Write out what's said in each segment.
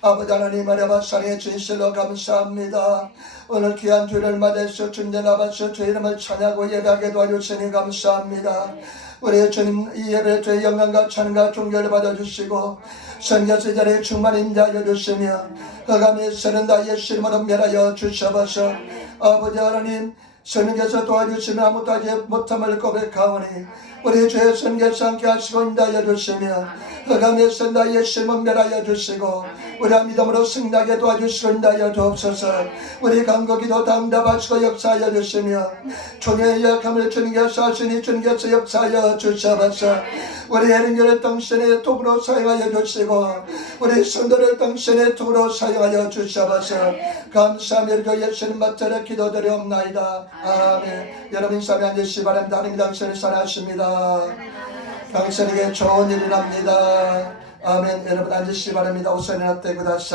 아버지 하나님 아버지 사랑의 진실로 감사합니다. 오늘 귀한 주를 맞아서 주님 앞에서 주 이름을 찬양하고 예배하게 도와주시니 감사합니다. 우리 주님 이 예배 주의 영광과 찬양과 존경을 받아주시고 선교사 자리에 충만히 임재하여 주시며 허감이 서는 다 예수 이름으로 멸하여 주셔서 아버지 하나님 선교사 도와주시며 아무도 하지 못함을 고백하오니 우리 주의 선교사 함께 하시고 인도하여 주시며 허감에 선다 예수 이름으로 멸하여 주시고 우리가 믿음으로 승리하게 도와주시고 인도하여 주옵소서. 우리 간구기도 응답하시고 역사하여 주시며 종의 약함을 주님께서 하시니 주님께서 역사하여 주셔서 우리 애린교를 당신의 통으로 사용하여 주시고 우리 성도를 당신의 통으로 사용하여 주셔서 감사하며 예수님 맞춰서 기도드리옵나이다. 아멘. 여러분 인사에 앉으시기 바랍니다. 하나님 당신을 사랑하십니다. 당신에게 좋은 일이 납니다. 아멘. 여러분 앉으시기 바랍니다. 우선이나 떼고 다시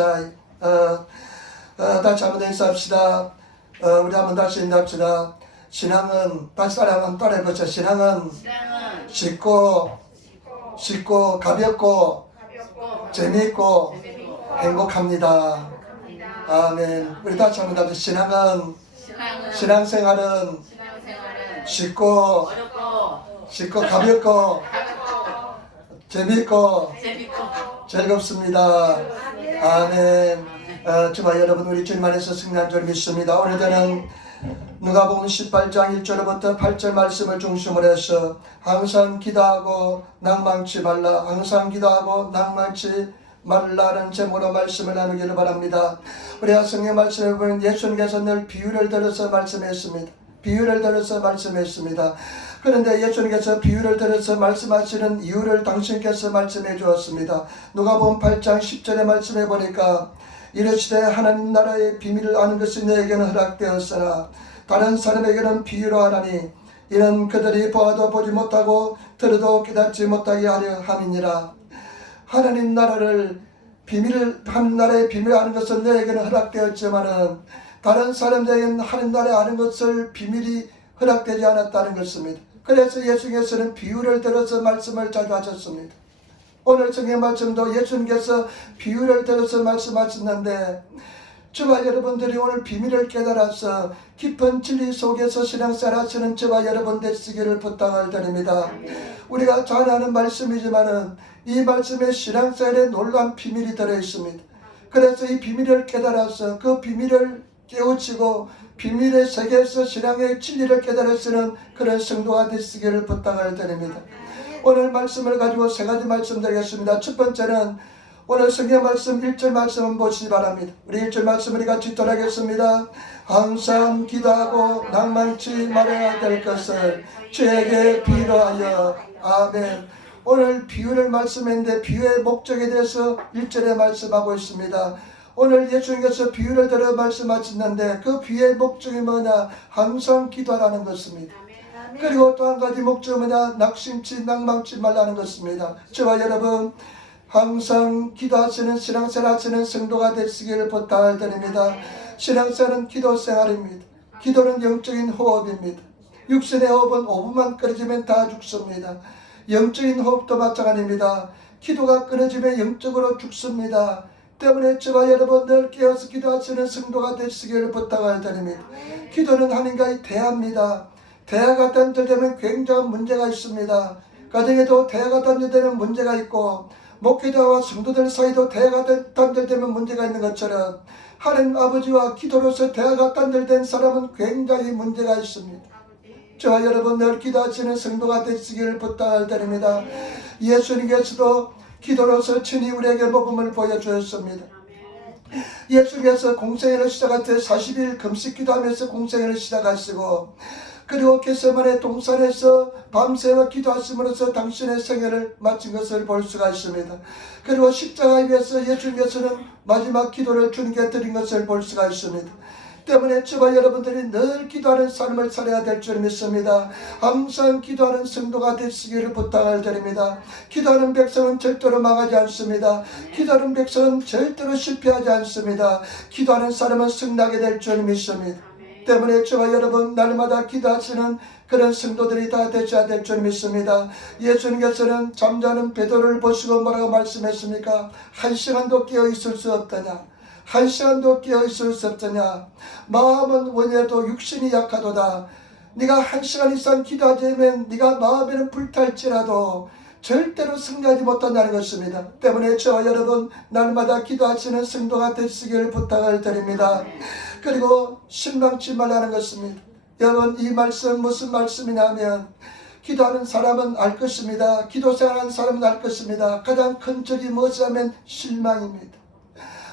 다시 한번 인사합시다. 우리 한번 다시 인사합시다. 신앙은 다시 따라해보자. 신앙은 쉽고 가볍고 재미있고 행복합니다. 아멘. 우리 다시 한번 다시 신앙생활은 쉽고 가볍고 재미있고 즐겁습니다. 아멘. 주와 여러분 우리 주님 안에서 승리한 줄 믿습니다. 오늘 저는 누가복음 18장 1절부터 8절 말씀을 중심으로 해서 항상 기도하고 낭망치 말라, 항상 기도하고 낭망치 말라는 제목으로 말씀을 나누기를 바랍니다. 우리가 성경 말씀에 보면 예수님께서 늘 비유를 들어서 말씀했습니다. 그런데 예수님께서 비유를 들어서 말씀하시는 이유를 당신께서 말씀해 주었습니다. 누가복음 8장 10절의 말씀해 보니까 이르시되 하나님 나라의 비밀을 아는 것이 너에게는 허락되었으나 다른 사람에게는 비유로 하나니 이는 그들이 보아도 보지 못하고 들어도 깨닫지 못하게 하려 함이니라. 하나님 나라의 비밀을 아는 것은 너에게는 허락되었지만은 다른 사람들에게는 하나님 나라에 아는 것을 비밀이 허락되지 않았다는 것입니다. 그래서 예수님께서는 비유를 들어서 말씀을 자주 하셨습니다. 오늘 성경 말씀도 예수님께서 비유를 들어서 말씀하셨는데 저와 여러분들이 오늘 비밀을 깨달아서 깊은 진리 속에서 신앙생활 하시는 저와 여러분 되시기를 부탁을 드립니다. 우리가 잘 아는 말씀이지만은 이 말씀에 신앙생활에 놀라운 비밀이 들어있습니다. 그래서 이 비밀을 깨달아서 그 비밀을 깨우치고 비밀의 세계에서 신앙의 진리를 깨달으시는 그런 성도가 되시기를 부탁을 드립니다. 오늘 말씀을 가지고 세 가지 말씀드리겠습니다. 첫 번째는 오늘 성경 말씀 1절 말씀 한번 보시기 바랍니다. 우리 1절 말씀 우리 같이 따라하겠습니다. 항상 기도하고 낭만치 말아야 될 것을 주에게 비유하여. 아멘. 오늘 비유를 말씀했는데 비유의 목적에 대해서 1절에 말씀하고 있습니다. 오늘 예수님께서 비유를 들어 말씀하셨는데 그 비유의 목적이 뭐냐? 항상 기도하라는 것입니다. 그리고 또 한 가지 목적은 뭐냐? 낙심치 낭망치 말라는 것입니다. 저와 여러분 항상 기도하시는 신앙생활 하시는 성도가 되시기를 부탁을 드립니다. 신앙생활은 기도생활입니다. 기도는 영적인 호흡입니다. 육신의 호흡은 5분만 끊어지면 다 죽습니다. 영적인 호흡도 마찬가지입니다. 기도가 끊어지면 영적으로 죽습니다. 때문에 저와 여러분들 깨어서 기도하시는 성도가 되시기를 부탁을 드립니다. 기도는 하나님과의 대화입니다. 대화가 단절되면 굉장한 문제가 있습니다. 가정에도 대화가 단절되면 문제가 있고 목회자와 성도들 사이도 대화가 단절되면 문제가 있는 것처럼 하나님 아버지와 기도로서 대화가 단절된 사람은 굉장히 문제가 있습니다. 저와 여러분들 기도하시는 성도가 되시기를 부탁을 드립니다. 예수님께서도 기도로서 친히 우리에게 복음을 보여주셨습니다. 예수님께서 공생애를 시작할 때 40일 금식 기도하면서 공생애를 시작하시고 그리고 겟세마네 동산에서 밤새워 기도하심으로써 당신의 생애를 마친 것을 볼 수가 있습니다. 그리고 십자가 위에서 예수님께서는 마지막 기도를 주님께 드린 것을 볼 수가 있습니다. 때문에 저와 여러분들이 늘 기도하는 삶을 살아야 될 줄 믿습니다. 항상 기도하는 성도가 되시기를 부탁을 드립니다. 기도하는 백성은 절대로 망하지 않습니다. 기도하는 백성은 절대로 실패하지 않습니다. 기도하는 사람은 승리하게 될 줄 믿습니다. 때문에 저와 여러분 날마다 기도하시는 그런 성도들이 다 되셔야 될 줄 믿습니다. 예수님께서는 잠자는 베드로를 보시고 뭐라고 말씀했습니까? 한 시간도 깨어 있을 수 없더냐? 한 시간도 깨어 있을 수 없더냐? 마음은 원해도 육신이 약하도다. 네가 한 시간 이상 기도하지 않으면 네가 마음에는 불탈지라도 절대로 승리하지 못한다는 것입니다. 때문에 저와 여러분 날마다 기도하시는 성도가 되시길 부탁을 드립니다. 그리고 실망치 말라는 것입니다. 여러분 이 말씀 무슨 말씀이냐면 기도하는 사람은 알 것입니다. 기도 생활하는 사람은 알 것입니다. 가장 큰 적이 무엇이냐면 실망입니다.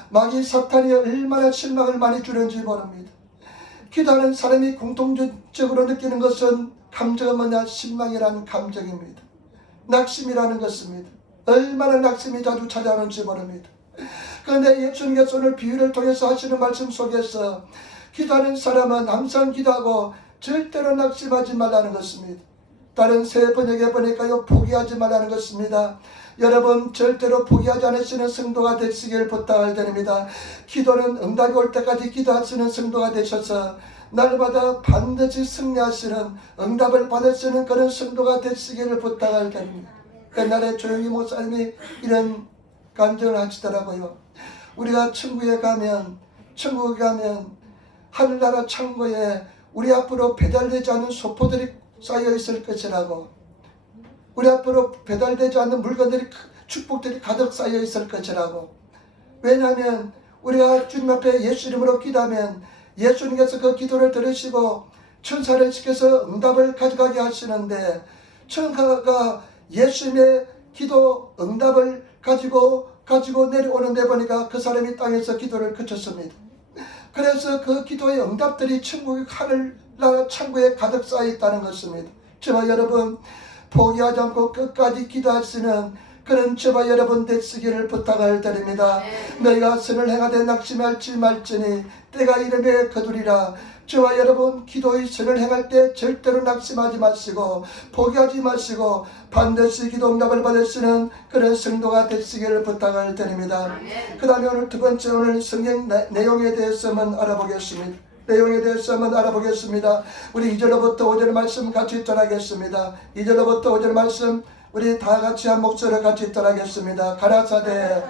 마귀 사탄이 얼마나 실망을 많이 주는지 모릅니다. 기도하는 사람이 공통적으로 느끼는 것은 감정은 뭐냐? 실망이라는 감정입니다. 낙심이라는 것입니다. 얼마나 낙심이 자주 찾아오는지 모릅니다. 그런데 예수님께서 오늘 비유를 통해서 하시는 말씀 속에서 기도하는 사람은 항상 기도하고 절대로 낙심하지 말라는 것입니다. 다른 새 번역에 보니까요 포기하지 말라는 것입니다. 여러분 절대로 포기하지 않으시는 성도가 되시길 부탁을 드립니다. 기도는 응답이 올 때까지 기도하시는 성도가 되셔서 날마다 반드시 승리하시는 응답을 받으시는 그런 성도가 되시기를 부탁을 드립니다. 옛날에 조용히 목사님이 이런 간증을 하시더라고요. 우리가 천국에 가면 하늘나라 창고에 우리 앞으로 배달되지 않은 소포들이 쌓여 있을 것이라고, 우리 앞으로 배달되지 않는 물건들이 축복들이 가득 쌓여 있을 것이라고. 왜냐하면 우리가 주님 앞에 예수 이름으로 기도하면 예수님께서 그 기도를 들으시고 천사를 시켜서 응답을 가져가게 하시는데, 천사가 예수님의 기도 응답을 가지고 내려오는데 보니까 그 사람이 땅에서 기도를 그쳤습니다. 그래서 그 기도의 응답들이 천국의 하늘나라 창고에 가득 쌓여 있다는 것입니다. 저와 여러분 포기하지 않고 끝까지 기도하시는 그런 저와 여러분 되시기를 부탁을 드립니다. 너희가 선을 행하되 낙심할지 말지니 때가 이름에 거두리라. 저와 여러분 기도의 선을 행할 때 절대로 낙심하지 마시고 포기하지 마시고 반드시 기도 응답을 받으시는 그런 성도가 되시기를 부탁을 드립니다. 그 다음에 오늘 두 번째 오늘 성경 내용에 대해서 한번 알아보겠습니다. 우리 2절로부터 5절 말씀 같이 전하겠습니다. 2절로부터 5절 말씀 우리 다 같이 한 목소리로 같이 전하겠습니다. 가라사대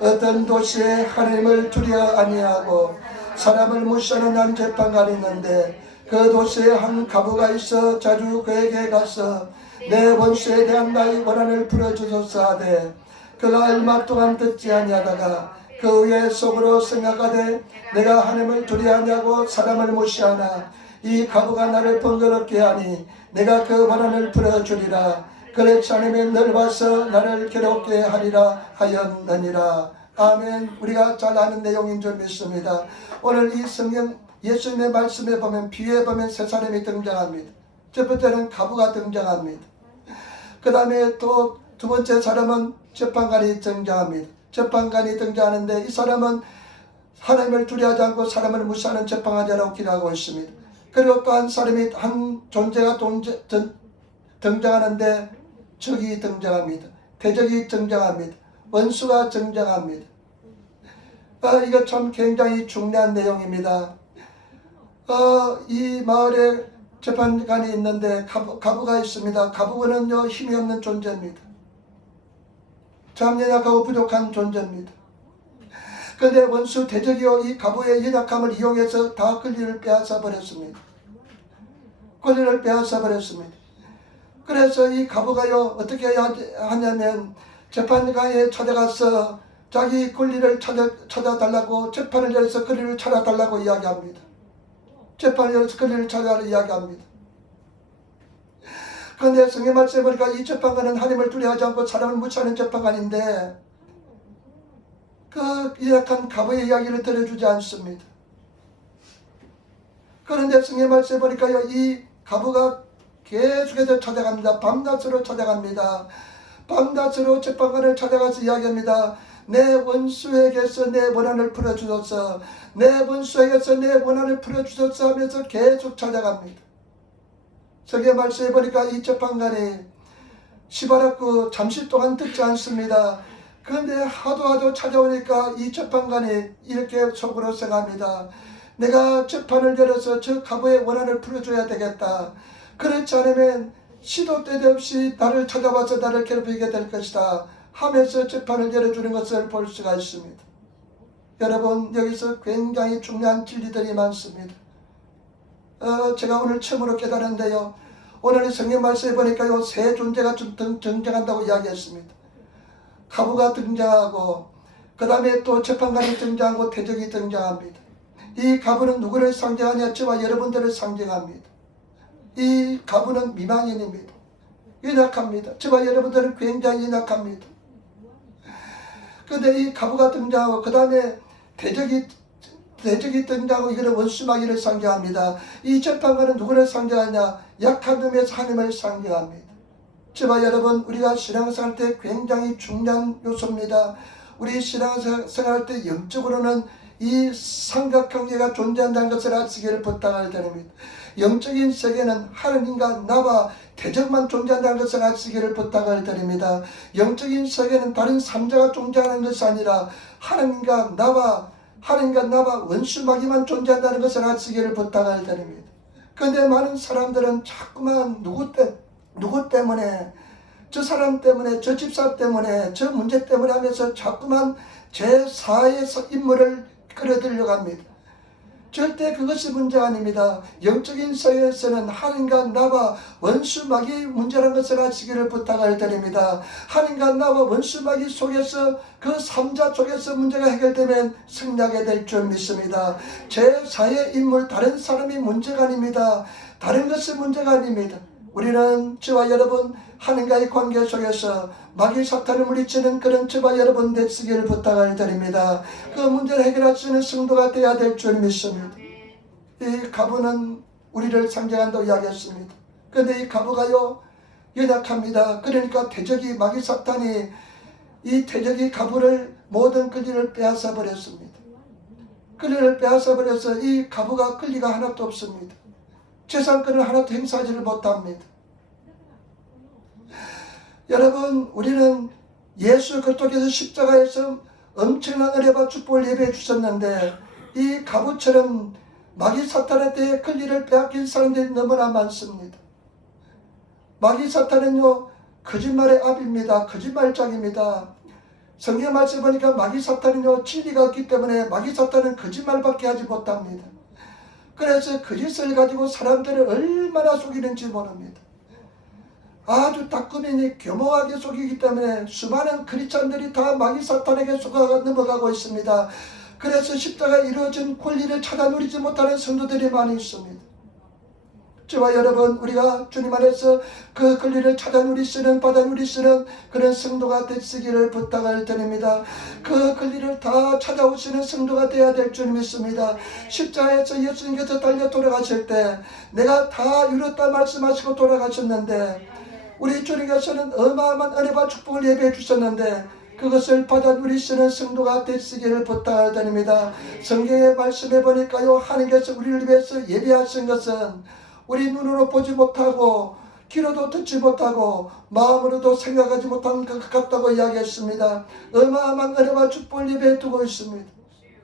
어떤 도시에 하나님을 두려워 아니하고 사람을 무시하는 한 재판관이 있는데 그 도시에 한 과부가 있어 자주 그에게 가서 내 원수에 대한 나의 원한을 풀어주소서 하되 그가 얼마 동안 듣지 아니하다가 그 후에 속으로 생각하되 내가 하나님을 두려워하냐고 사람을 무시하나 이 과부가 나를 번거롭게 하니 내가 그 원한을 풀어주리라. 그렇지 않으면 널 봐서 나를 괴롭게 하리라 하였느니라. 아멘. 우리가 잘 아는 내용인 줄 믿습니다. 오늘 이 성경 예수님의 말씀에 보면 비유에 보면 세 사람이 등장합니다. 첫 번째는 과부가 등장합니다. 그 다음에 또 두 번째 사람은 재판관이 등장합니다. 재판관이 등장하는데 이 사람은 하나님을 두려워하지 않고 사람을 무시하는 재판관이라고 기도하고 있습니다. 그리고 또 한 사람이 한 존재가 등장하는데 적이 등장합니다. 대적이 등장합니다. 원수가 등장합니다. 이거 참 굉장히 중요한 내용입니다. 이 마을에 재판관이 있는데 과부가 있습니다. 과부는요 힘이 없는 존재입니다. 참 연약하고 부족한 존재입니다. 그런데 원수 대적이요 이 과부의 연약함을 이용해서 다 권리를 빼앗아 버렸습니다. 그래서 이 과부가요 어떻게 하냐면 재판관에 찾아가서 자기 권리를 찾아달라고 재판을 열어서 권리를 찾아달라고 이야기합니다. 그런데 성경 말씀에 보니까 이 재판관은 하나님을 두려워하지 않고 사람을 무시하는 재판관인데 그 연약한 과부의 이야기를 들어주지 않습니다. 그런데 성경 말씀에 보니까요 이 과부가 계속해서 찾아갑니다. 밤낮으로 찾아갑니다. 밤낮으로 재판관을 찾아가서 이야기합니다. 내 원수에게서 내 원한을 풀어주소서, 내 원수에게서 내 원한을 풀어주소서 하면서 계속 찾아갑니다. 성경 말씀에 보니까 이 재판관이 시바라고 잠시 동안 듣지 않습니다. 그런데 하도 찾아오니까 이 재판관이 이렇게 속으로 생각합니다. 내가 재판을 열어서 저 가부의 원한을 풀어줘야 되겠다. 그렇지 않으면 시도 때도 없이 나를 찾아와서 나를 괴롭히게 될 것이다 하면서 재판을 열어주는 것을 볼 수가 있습니다. 여러분, 여기서 굉장히 중요한 진리들이 많습니다. 제가 오늘 처음으로 깨달았는데요, 오늘 성경 말씀에 보니까요, 세 존재가 좀 등장한다고 이야기했습니다. 가부가 등장하고, 그 다음에 또 재판관이 등장하고, 대적이 등장합니다. 이 가부는 누구를 상징하냐? 저와 여러분들을 상징합니다. 이 가부는 미망인입니다. 연약합니다. 저와 여러분들은 굉장히 연약합니다. 그런데 이 가부가 등장하고, 그 다음에 대적이 등장하고, 이거는 원수마귀를 상징합니다. 이 재판관은 누구를 상징하냐? 약한 놈에서 하나님을 상징합니다. 저와 여러분, 우리가 신앙생활 때 굉장히 중요한 요소입니다. 우리 신앙생활 때 영적으로는 이 삼각관계가 존재한다는 것을 아시기를 부탁을 드립니다. 영적인 세계는 하나님과 나와 대적만 존재한다는 것을 아시기를 부탁을 드립니다. 영적인 세계는 다른 삼자가 존재하는 것이 아니라 하나님과 나와 원수마귀만 존재한다는 것을 아시기를 부탁을 드립니다. 그런데 많은 사람들은 자꾸만 누구 때문에, 저 사람 때문에, 저 집사 때문에, 저 문제 때문에 하면서 자꾸만 제4의 인물을 끌어들려고 합니다. 절대 그것이 문제가 아닙니다. 영적인 세계에서는 하나님과 나와 원수마귀 문제라는 것을 아시기를 부탁을 드립니다. 하나님과 나와 원수마귀 속에서 그 3자 속에서 문제가 해결되면 승리하게 될 줄 믿습니다. 제4의 인물, 다른 사람이 문제가 아닙니다. 다른 것이 문제가 아닙니다. 우리는 저와 여러분 하나님과의 관계 속에서 마귀 사탄을 물리치는 그런 저와 여러분 되시기를 부탁을 드립니다. 그 문제를 해결할 수 있는 성도가 되어야 될 줄 믿습니다. 이 가부는 우리를 상징한다고 이야기했습니다. 그런데 이 가부가요, 연약합니다. 그러니까 대적이, 마귀 사탄이 이 대적이 가부를 모든 권리를 빼앗아 버렸습니다. 권리를 빼앗아 버려서 이 가부가 권리가 하나도 없습니다. 재산권을 하나도 행사하지를 못합니다. 여러분, 우리는 예수 그리스도께서 십자가에서 엄청난 은혜와 축복을 예배해 주셨는데, 이 가부처럼 마귀 사탄에 대해 권리를 빼앗긴 사람들이 너무나 많습니다. 마귀 사탄은요, 거짓말의 압입니다. 거짓말장입니다. 성경 말씀 보니까 마귀 사탄은요, 진리가 없기 때문에 마귀 사탄은 거짓말밖에 하지 못합니다. 그래서 거짓을 가지고 사람들을 얼마나 속이는지 모릅니다. 아주 따끔이니 교묘하게 속이기 때문에 수많은 크리스찬들이 다 마귀 사탄에게 속아 넘어가고 있습니다. 그래서 십자가에 이루어진 권리를 찾아 누리지 못하는 성도들이 많이 있습니다. 저와 여러분, 우리가 주님 안에서 그 권리를 찾아 누리시는, 받아 누리시는 그런 성도가 되시기를 부탁을 드립니다. 그 권리를 다 찾아오시는 성도가 되어야 될 줄 믿습니다. 십자가에서 예수님께서 달려 돌아가실 때 내가 다 이뤘다 말씀하시고 돌아가셨는데, 우리 주님께서는 어마어마한 은혜와 축복을 예배해 주셨는데 그것을 받아 누리시는 성도가 되시기를 부탁을 드립니다. 성경의 말씀해 보니까요, 하나님께서 우리를 위해서 예배하신 것은 우리 눈으로 보지 못하고 귀로도 듣지 못하고 마음으로도 생각하지 못한 것 같다고 이야기했습니다. 어마어마한 은혜와 축복을 예배해 두고 있습니다.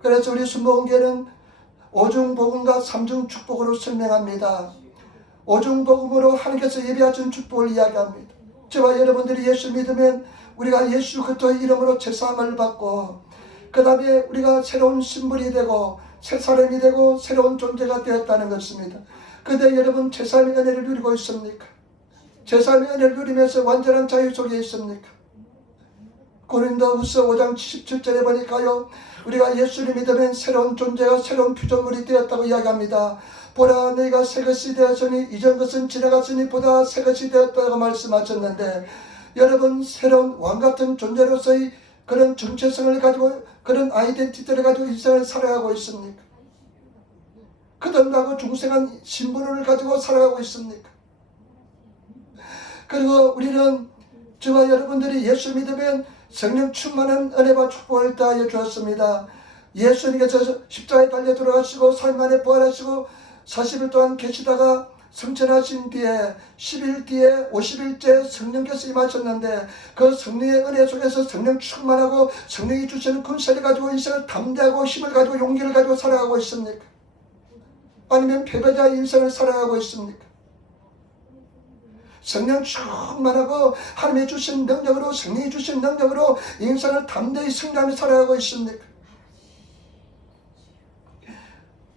그래서 우리 순복음교회는 오중복음과 삼중축복으로 설명합니다. 오중복음으로 하나님께서 예배하신 축복을 이야기합니다. 저와 여러분들이 예수 믿으면 우리가 예수 그리스도의 이름으로 제사함을 받고, 그 다음에 우리가 새로운 신분이 되고 새 사람이 되고 새로운 존재가 되었다는 것입니다. 그런데 여러분, 제3의 은혜를 누리고 있습니까? 제3의 은혜를 누리면서 완전한 자유 속에 있습니까? 고린도후서 5장 77절에 보니까요, 우리가 예수를 믿으면 새로운 존재가 새로운 피조물이 되었다고 이야기합니다. 보라, 너희가 새 것이 되었으니 이전 것은 지나갔으니 보다 새 것이 되었다고 말씀하셨는데, 여러분, 새로운 왕같은 존재로서의 그런 정체성을 가지고, 그런 아이덴티티를 가지고 인생을 살아가고 있습니까? 거듭나고 중생한 신분을 가지고 살아가고 있습니까? 그리고 우리는, 저와 여러분들이 예수 믿으면 성령 충만한 은혜와 축복을 더하여 주었습니다. 예수님께서 십자가에 달려 돌아가시고 3일 만에 부활하시고 40일 동안 계시다가 승천하신 뒤에 10일 뒤에 50일째 성령께서 임하셨는데, 그 성령의 은혜 속에서 성령 충만하고 성령이 주시는 금세를 가지고 인생을 담대하고 힘을 가지고 용기를 가지고 살아가고 있습니까? 아니면 패배자의 인생을 살아가고 있습니까? 성령 충만하고 하나님이 주신 능력으로, 성령이 주신 능력으로 인생을 담대히 승리하며 살아가고 있습니까?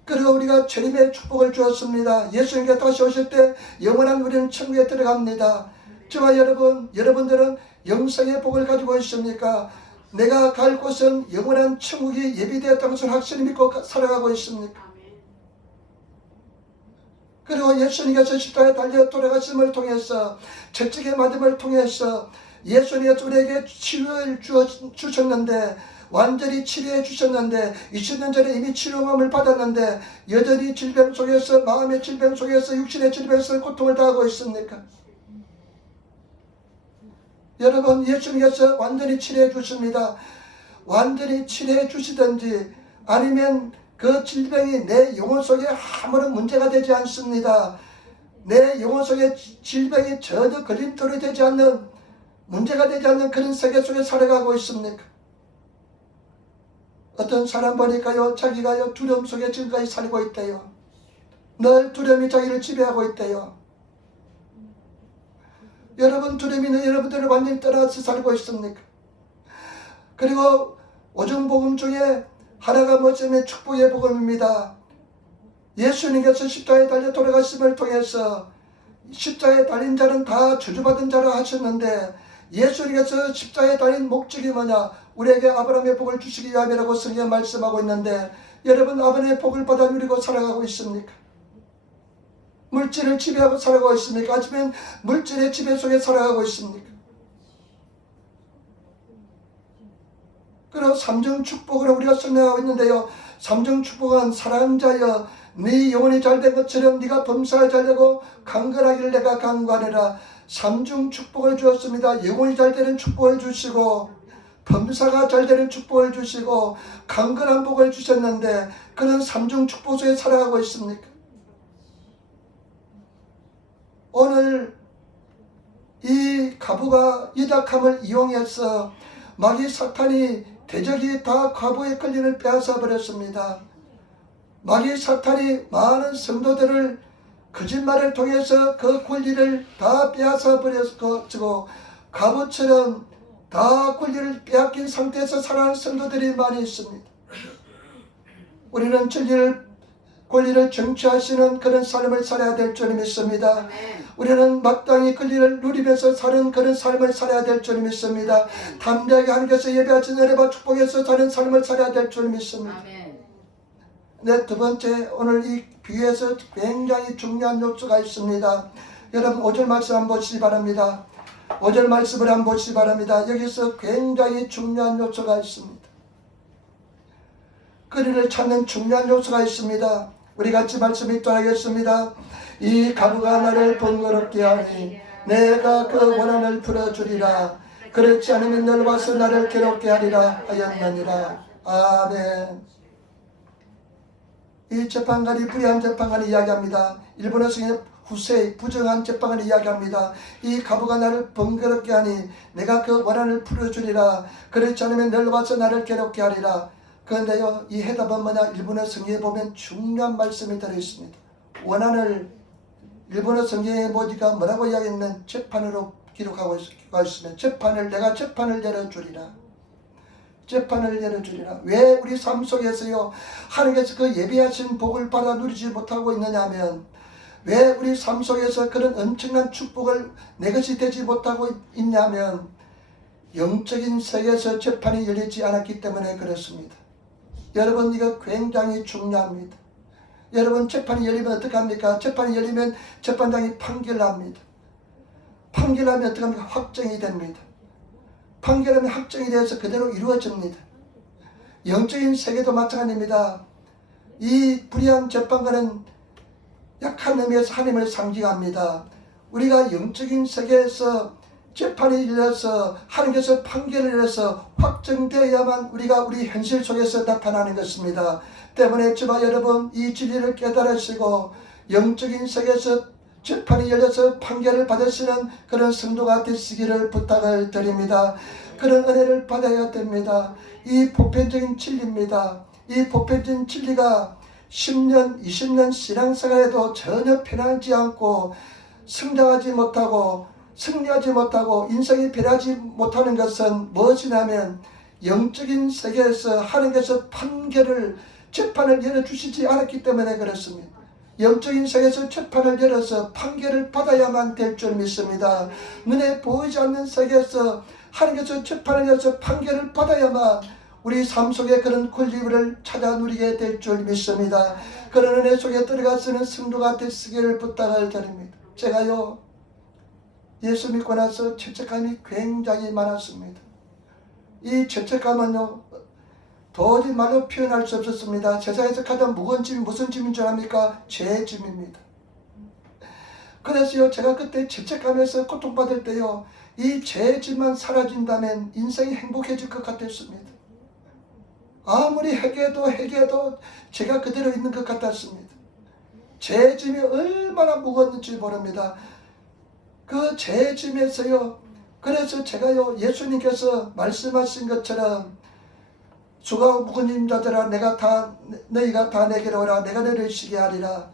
그리고 우리가 주님의 축복을 주었습니다. 예수님께 다시 오실 때 영원한 우리는 천국에 들어갑니다. 저와 여러분들은 영생의 복을 가지고 있습니까? 내가 갈 곳은 영원한 천국이 예비되었다는 것을 확실히 믿고 살아가고 있습니까? 그리고 예수님께서 십자가에 달려 돌아가심을 통해서, 채찍의 맞음을 통해서 예수님께서 우리에게 치료를 주셨는데, 완전히 치료해 주셨는데, 20년 전에 이미 치료함을 받았는데 여전히 질병 속에서, 마음의 질병 속에서, 육신의 질병에서 고통을 당하고 있습니까? 여러분, 예수님께서 완전히 치료해 주십니다. 완전히 치료해 주시든지 아니면 그 질병이 내 영혼 속에 아무런 문제가 되지 않습니다. 내 영혼 속에 질병이 전혀 걸림돌이 되지 않는, 문제가 되지 않는 그런 세계 속에 살아가고 있습니까? 어떤 사람 보니까요, 자기가요 두려움 속에 지금까지 살고 있대요. 늘 두려움이 자기를 지배하고 있대요. 여러분, 두려움이 여러분들을 완전히 떠나서 살고 있습니까? 그리고 오정복음 중에 하나가 뭐냐면 축복의 복음입니다. 예수님께서 십자가에 달려 돌아가심을 통해서 십자가에 달린 자는 다 저주받은 자라 하셨는데, 예수님께서 십자가에 달린 목적이 뭐냐? 우리에게 아브라함의 복을 주시기 위함이라고 성경에 말씀하고 있는데, 여러분, 아브라함의 복을 받아 누리고 살아가고 있습니까? 물질을 지배하고 살아가고 있습니까? 아니면 물질의 지배 속에 살아가고 있습니까? 그리고 삼중 축복으로 우리가 설명하고 있는데요, 삼중 축복은 사랑하는 자여, 네 영혼이 잘된 것처럼 네가 범사가 잘되고 강건하기를 내가 간구하노라. 삼중 축복을 주었습니다. 영혼이 잘되는 축복을 주시고, 범사가 잘되는 축복을 주시고, 강건한 복을 주셨는데, 그런 삼중 축복 속에 살아가고 있습니까? 오늘 이 과부가 유다함을 이용해서 마귀 사탄이, 대적이 다 과부의 권리를 빼앗아 버렸습니다. 마귀 사탄이 많은 성도들을 거짓말을 통해서 그 권리를 다 빼앗아 버렸고, 과부처럼 다 권리를 빼앗긴 상태에서 살아가는 성도들이 많이 있습니다. 우리는 권리를 정취하시는 그런 삶을 살아야 될 줄 믿습니다. 우리는 마땅히 권리를 누리면서 사는 그런 삶을 살아야 될 줄 믿습니다. 담대하게 하나님께서 예배하신 은혜와 축복에서 사는 삶을 살아야 될 줄 믿습니다. 네, 두 번째, 오늘 이 비유에서 굉장히 중요한 요소가 있습니다. 여러분, 5절 말씀 한번 보시기 바랍니다. 5절 말씀을 한번 보시기 바랍니다. 여기서 굉장히 중요한 요소가 있습니다. 거리를 찾는 중요한 요소가 있습니다. 우리 같이 말씀 읽도록 하겠습니다. 이 과부가 나를 번거롭게 하니 내가 그 원한을 풀어주리라. 그렇지 않으면 늘 와서 나를 괴롭게 하리라 하였느니라. 아멘. 이 재판관이 불의한 재판관을 이야기합니다. 일본어 성경에 후세, 부정한 재판관을 이야기합니다. 이 과부가 나를 번거롭게 하니 내가 그 원한을 풀어주리라. 그렇지 않으면 늘 와서 나를 괴롭게 하리라. 그런데요, 이 해답은 뭐냐? 일본어 성경에 보면 중요한 말씀이 들어있습니다. 원한을 일본어 성경에 보니까 뭐라고 이야기했냐면 재판으로 기록하고 있으면 내가 재판을 열어주리라. 재판을 열어주리라. 왜 우리 삶 속에서요, 하나님께서 그 예비하신 복을 받아 누리지 못하고 있느냐 하면, 왜 우리 삶 속에서 그런 엄청난 축복을 내 것이 되지 못하고 있냐면, 영적인 세계에서 재판이 열리지 않았기 때문에 그렇습니다. 여러분, 이거 굉장히 중요합니다. 여러분, 재판이 열리면 어떡합니까? 재판이 열리면 재판장이 판결합니다. 판결하면 어떡합니까? 확정이 됩니다. 판결하면 확정이 되어서 그대로 이루어집니다. 영적인 세계도 마찬가지입니다. 이 불의한 재판관은 약한 의미에서 하나님을 상징합니다. 우리가 영적인 세계에서 재판이 열려서 하나님께서 판결을 해서 확정되어야만 우리가 우리 현실 속에서 나타나는 것입니다. 때문에 저와 여러분, 이 진리를 깨달으시고 영적인 세계에서 재판이 열려서 판결을 받으시는 그런 성도가 되시기를 부탁을 드립니다. 그런 은혜를 받아야 됩니다. 이 보편적인 진리입니다. 이 보편적인 진리가 10년, 20년 신앙생활에도 전혀 편하지 않고 승리하지 못하고 인생이 변하지 못하는 것은 무엇이냐면 영적인 세계에서 하나님께서 재판을 열어주시지 않았기 때문에 그렇습니다. 영적인 세계에서 재판을 열어서 판결을 받아야만 될 줄 믿습니다. 눈에 보이지 않는 세계에서 하나님께서 재판을 열어서 판결을 받아야만 우리 삶 속에 그런 권리를 찾아 누리게 될 줄 믿습니다. 그런 은혜 속에 들어가서는 성도가 되시기를 부탁을 드립니다. 제가요, 예수 믿고 나서 죄책감이 굉장히 많았습니다. 이 죄책감은요, 도저히 말로 표현할 수 없었습니다. 세상에서 가장 무거운 짐이 무슨 짐인 줄 압니까? 죄의 짐입니다. 그래서요, 제가 그때 죄책감에서 고통받을 때요, 이 죄의 짐만 사라진다면 인생이 행복해질 것 같았습니다. 아무리 회개해도 제가 그대로 있는 것 같았습니다. 죄의 짐이 얼마나 무거웠는지 모릅니다. 그 죄의 짐에서요, 그래서 제가요, 예수님께서 말씀하신 것처럼 수고 무거운 자들아 너희가 다 내게로 오라 내가 너희를 쉬게 하리라.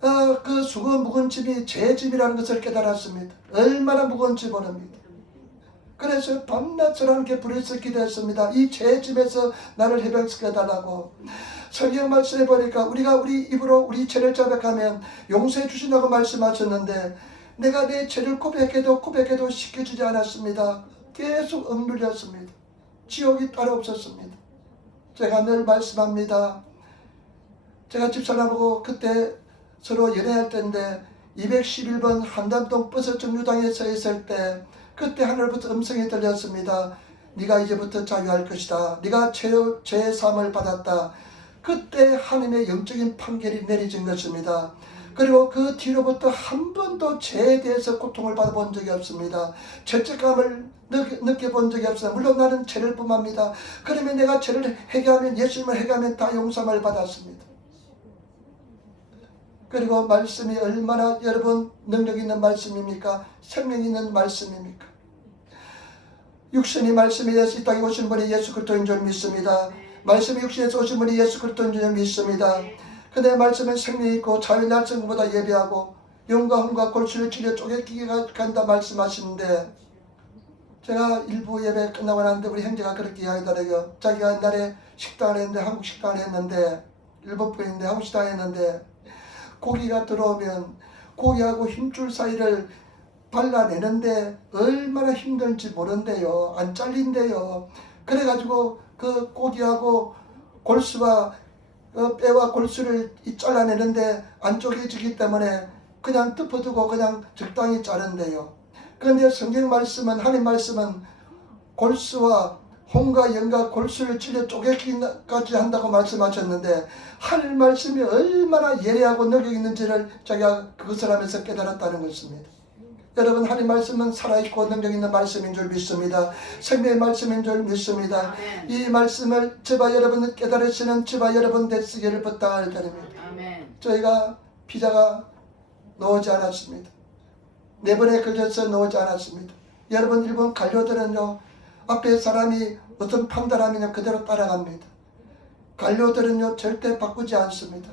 그 수고 무거운 짐이 죄의 짐이라는 것을 깨달았습니다. 얼마나 무거운지 모릅니다. 그래서 밤낮 하나님께 부르짖어 기도했습니다. 이 죄의 짐에서 나를 해방시켜 달라고. 성경 말씀해 보니까 우리가 우리 입으로 우리 죄를 자백하면 용서해 주신다고 말씀하셨는데 내가 내 죄를 고백해도 시켜주지 않았습니다. 계속 억눌렸습니다. 지옥이 따로 없었습니다. 제가 늘 말씀합니다. 제가 집사람하고 그때 서로 연애할 때인데 211번 한담동 버스 정류장에 서 있을 때 그때 하늘부터 음성이 들렸습니다. 네가 이제부터 자유할 것이다. 네가 죄의 사함을 받았다. 그때 하나님의 영적인 판결이 내려진 것입니다. 그리고 그 뒤로부터 한 번도 죄에 대해서 고통을 받아본 적이 없습니다. 죄책감을 느껴본 적이 없어요. 물론 나는 죄를 범합니다. 그러면 내가 죄를 회개하면 예수님을 회개하면 다 용서를 받았습니다. 그리고 말씀이 얼마나 여러분 능력 있는 말씀입니까? 생명 있는 말씀입니까? 육신이 말씀이 이 땅에 오신 분이 예수 그리스도인 줄 믿습니다. 말씀이 육신에서 오신 분이 예수 그리스도인 줄 믿습니다. 그대 말씀은 생명이 있고 자유 날성보다 예배하고 영과 흠과 골수를 찔려 쪼개기가 간다 말씀하시는데 제가 일부 예배 끝나고 나는데 우리 형제가 그렇게 이야기하더라고요. 자기가 옛날에 식당을 했는데 한국 식당을 했는데 일본 분인데 한국 식당을 했는데 고기가 들어오면 고기하고 힘줄 사이를 발라내는데 얼마나 힘든지 모른대요. 안 잘린대요. 그래가지고 그 고기하고 골수와 뼈와 골수를 잘라내는데 안 쪼개지기 때문에 그냥 덮어두고 그냥 적당히 자른대요. 그런데 성경 말씀은 하나님 말씀은 골수와 홍과 연과 골수를 찔러 쪼개기까지 한다고 말씀하셨는데 하나님 말씀이 얼마나 예리하고 능력 있는지를 제가 그것을 하면서 깨달았다는 것입니다. 여러분 하나님 말씀은 살아있고 능력 있는 말씀인 줄 믿습니다. 생명의 말씀인 줄 믿습니다. 아멘. 이 말씀을 저와 여러분 깨달으시는 저와 여러분 되시기를 부탁을 드립니다. 아멘. 저희가 비자가 나오지 않았습니다. 4번에 걸려서 나오지 않았습니다. 여러분 일본 관료들은요 앞에 사람이 어떤 판단하면 그대로 따라갑니다. 관료들은요 절대 바꾸지 않습니다.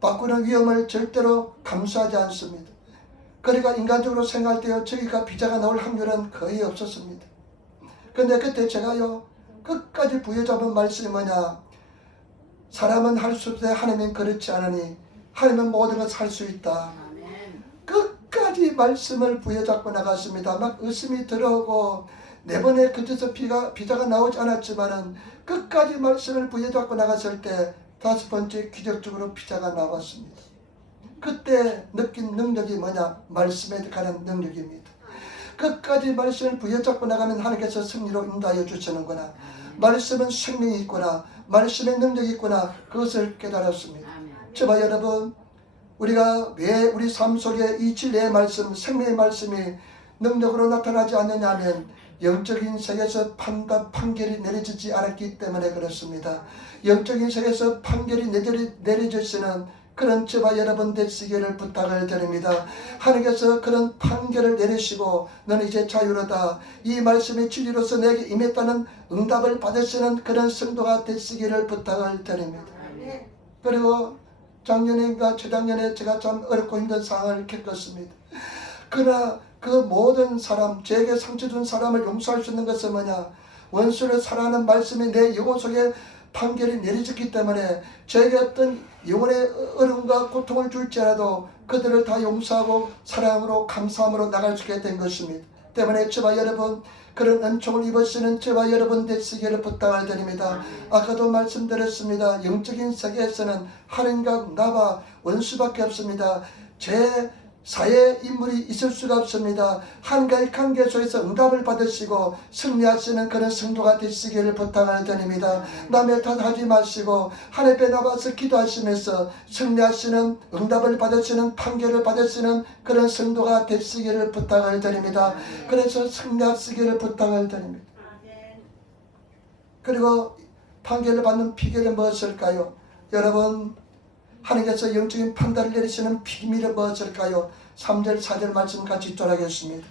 바꾸는 위험을 절대로 감수하지 않습니다. 그러니까 인간적으로 생각할 때요 저기가 비자가 나올 확률은 거의 없었습니다. 근데 그때 제가요 끝까지 부여잡은 말씀이 뭐냐, 사람은 할 수 없되 하나님은 그렇지 않으니 하나님은 모든 것을 할 수 있다. 끝까지 말씀을 부여잡고 나갔습니다. 막 의심이 들어오고 4번에 그쳐서 비자가 나오지 않았지만은 끝까지 말씀을 부여잡고 나갔을 때 5번째 기적적으로 비자가 나왔습니다. 그때 느낀 능력이 뭐냐? 말씀에 가는 능력입니다. 끝까지 말씀을 부여잡고 나가면 하나님께서 승리로 인도하여 주시는구나. 말씀은 생명이 있구나. 말씀의 능력이 있구나. 그것을 깨달았습니다. 저와 여러분, 우리가 왜 우리 삶 속에 이 진리의 말씀, 생명의 말씀이 능력으로 나타나지 않느냐 하면 영적인 세계에서 판결이 내려지지 않았기 때문에 그렇습니다. 영적인 세계에서 판결이 내려지시는 그런 저와 여러분 되시기를 부탁을 드립니다. 하나님께서 그런 판결을 내리시고 너는 이제 자유로다. 이 말씀의 진리로서 내게 임했다는 응답을 받으시는 그런 성도가 되시기를 부탁을 드립니다. 그리고 작년인가 재작년에 제가 참 어렵고 힘든 상황을 겪었습니다. 그러나 그 모든 사람, 제게 상처 준 사람을 용서할 수 있는 것은 뭐냐? 원수를 사랑하는 말씀이 내 영혼 속에 판결이 내려졌기 때문에 저에게 어떤 영혼의 어려움과 고통을 줄지라도 그들을 다 용서하고 사랑으로 감사함으로 나갈 수 있게 된 것입니다. 때문에 저와 여러분 그런 은총을 입으시는 저와 여러분 되시기를 부탁을 드립니다. 아까도 말씀드렸습니다. 영적인 세계에서는 하나님과 나와 원수밖에 없습니다. 제 사회 인물이 있을 수가 없습니다. 한가의 관계 속에서 응답을 받으시고 승리하시는 그런 성도가 되시기를 부탁을 드립니다. 남의 탓하지 마시고 하나님 앞에 나와서 기도하시면서 승리하시는 응답을 받으시는 판결을 받으시는 그런 성도가 되시기를 부탁을 드립니다. 그래서 승리하시기를 부탁을 드립니다. 그리고 판결을 받는 비결은 무엇일까요? 여러분, 하나님께서 영적인 판단을 내리시는 비밀은 무엇일까요? 3절 4절 말씀 같이 읽도록하겠습니다.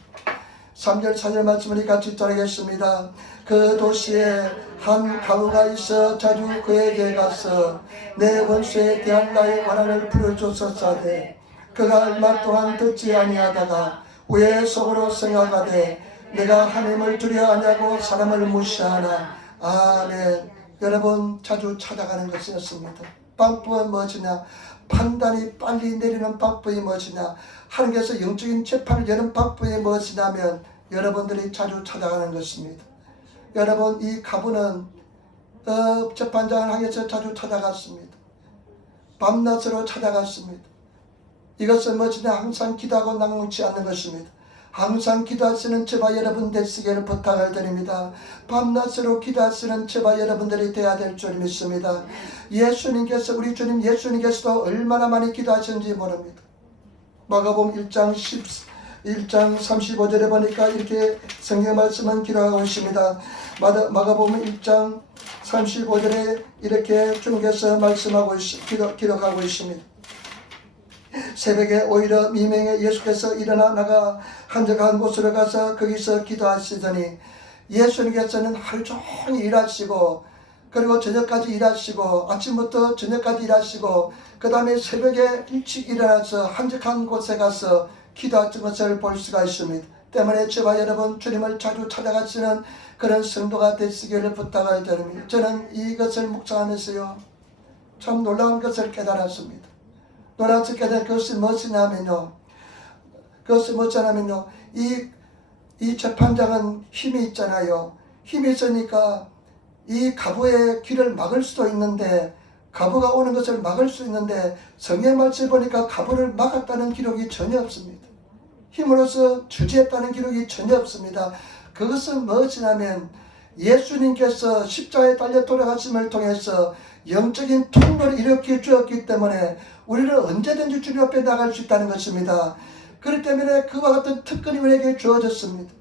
3절 4절 말씀을 같이 읽도록하겠습니다. 그 도시에 한 가우가 있어 자주 그에게 가서 내 원수에 대한 나의 원한을 풀어줬었사대 그가 얼마 동안 듣지 아니하다가 후에 속으로 생각하되 내가 하나님을 두려워하냐고 사람을 무시하나. 아멘. 여러분, 자주 찾아가는 것이었습니다. 방법은 무엇이냐? 판단이 빨리 내리는 방법이 무엇이냐? 하나님께서 영적인 재판을 여는 방법이 무엇이냐면 여러분들이 자주 찾아가는 것입니다. 여러분, 이 가부는 재판장을 향해서 자주 찾아갔습니다. 밤낮으로 찾아갔습니다. 이것은 무엇이냐? 항상 기도하고 낭망치 않는 것입니다. 항상 기도하시는 저와 여러분 되시기를 부탁을 드립니다. 밤낮으로 기도하시는 저와 여러분들이 되어야 될 줄 믿습니다. 예수님께서, 우리 주님 예수님께서도 얼마나 많이 기도하셨는지 모릅니다. 마가복음 1장 35절에 보니까 이렇게 성경 말씀은 기록하고 있습니다. 마가복음 1장 35절에 이렇게 주님께서 말씀하고 기록하고 있습니다. 새벽에 오히려 미명에 예수께서 일어나 나가 한적한 곳으로 가서 거기서 기도하시더니 예수님께서는 하루 종일 일하시고 그리고 저녁까지 일하시고 아침부터 저녁까지 일하시고 그 다음에 새벽에 일찍 일어나서 한적한 곳에 가서 기도하신 것을 볼 수가 있습니다. 때문에 저와 여러분 주님을 자주 찾아가시는 그런 성도가 되시기를 부탁을 드립니다. 저는 이것을 묵상하면서요 참 놀라운 것을 깨달았습니다. 놀라운 깨달은 그것이 무엇이냐면요. 그것이 무엇이냐면요. 이 재판장은 힘이 있잖아요. 힘이 있으니까 이 가부의 길을 막을 수도 있는데 가부가 오는 것을 막을 수 있는데 성경 말씀을 보니까 가부를 막았다는 기록이 전혀 없습니다. 힘으로써 주지했다는 기록이 전혀 없습니다. 그것은 무엇이냐면 예수님께서 십자가에 달려 돌아가심을 통해서 영적인 통로를 일으켜 주었기 때문에 우리는 언제든지 주님 앞에 나갈 수 있다는 것입니다. 그렇기 때문에 그와 같은 특권이 우리에게 주어졌습니다.